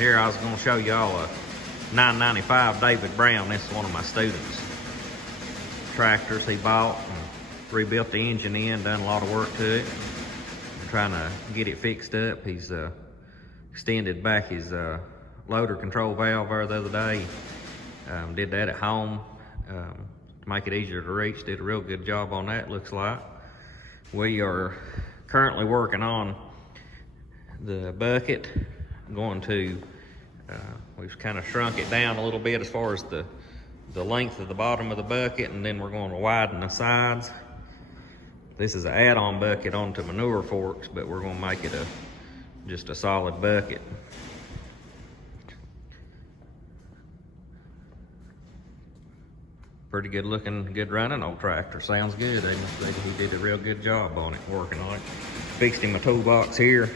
Here I was going to show y'all a 995 David Brown. This is one of my students' tractors he bought and rebuilt the engine in, done a lot of work to it. I'm trying to get it fixed up. He's extended back his loader control valve there the other day. Did that at home to make it easier to reach. Did a real good job on that, looks like. We are currently working on the bucket. Going to, we've kind of shrunk it down a little bit as far as the length of the bottom of the bucket, and then we're going to widen the sides. This is an add-on bucket onto manure forks, but we're going to make it just a solid bucket. Pretty good looking, good running old tractor. Sounds good. He did a real good job on it, working on it. Fixed him a toolbox here.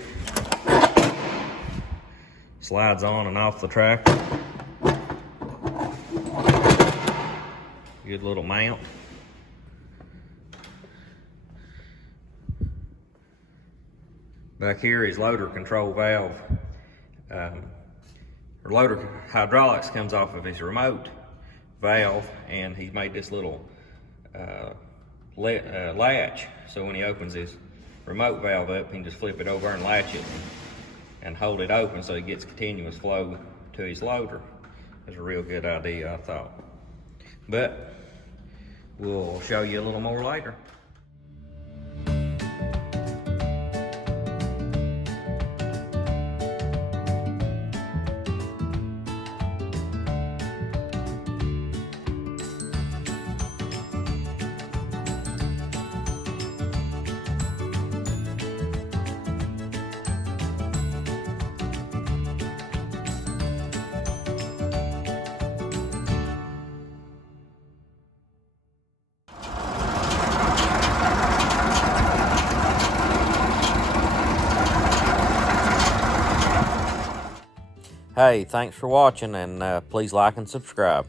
Slides on and off the tractor. Good little mount. Back here is loader control valve. Loader hydraulics comes off of his remote valve, and he's made this little latch, so when he opens his remote valve up, he can just flip it over and latch it and hold it open so he gets continuous flow to his loader. It's a real good idea, I thought. But we'll show you a little more later. Hey, thanks for watching, and please like and subscribe.